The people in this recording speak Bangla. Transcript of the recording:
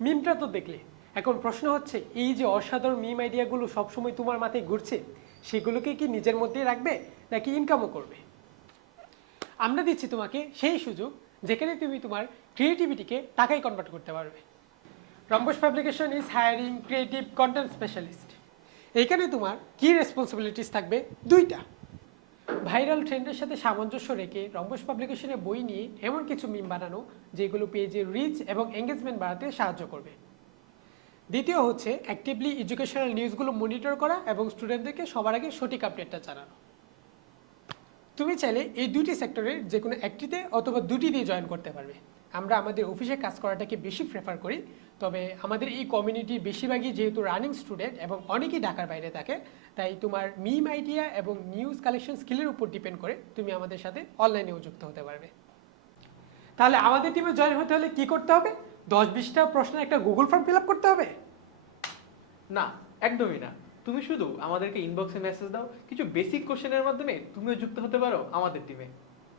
মিমটা তো দেখলে, এখন প্রশ্ন হচ্ছে এই যে অসাধারণ মিম আইডিয়াগুলো সবসময় তোমার মাথায় ঘুরছে সেগুলোকে কি নিজের মধ্যেই রাখবে নাকি ইনকামও করবে? আমরা দিচ্ছি তোমাকে সেই সুযোগ যেখানে তুমি তোমার ক্রিয়েটিভিটিকে টাকায় কনভার্ট করতে পারবে। Rhombus publication is hiring creative content specialist. এইখানে তোমার কি রেসপন্সিবিলিটিস থাকবে? দুইটা। ভাইরাল ট্রেন্ডের সাথে সামঞ্জস্য রেখে রম্বস পাবলিকেশনের বই নিয়ে এমন কিছু মিম বানানো যেগুলো পেজে রিচ এবং এঙ্গেজমেন্ট বাড়াতে সাহায্য করবে। দ্বিতীয় হচ্ছে অ্যাক্টিভলি এডুকেশনাল নিউজগুলো মনিটর করা এবং স্টুডেন্টদেরকে সবার আগে সঠিক আপডেটটা জানানো। তুমি চাইলে এই দুইটি সেক্টরের যে কোনো একটিতে অথবা দুটি দিয়ে জয়েন করতে পারবে। আমরা আমাদের অফিসে কাজ করাটাকে বেশি প্রেফার করি, তবে আমাদের এই কমিউনিটির বেশিরভাগই যেহেতু রানিং স্টুডেন্ট এবং অনেকেই ঢাকার বাইরে থাকে, তাই তোমার মিম আইডিয়া এবং নিউজ কালেকশন স্কিলের উপর ডিপেন্ড করে তুমি আমাদের সাথে অনলাইনেও যুক্ত হতে পারবে। তাহলে আমাদের টিমে জয়েন হতে হলে কি করতে হবে? 10-20টা প্রশ্নের একটা গুগল ফর্ম ফিল আপ করতে হবে? না, একদমই না। তুমি শুধু আমাদেরকে ইনবক্সে মেসেজ দাও, কিছু বেসিক কোশ্চেনের মাধ্যমে তুমিও যুক্ত হতে পারো আমাদের টিমে।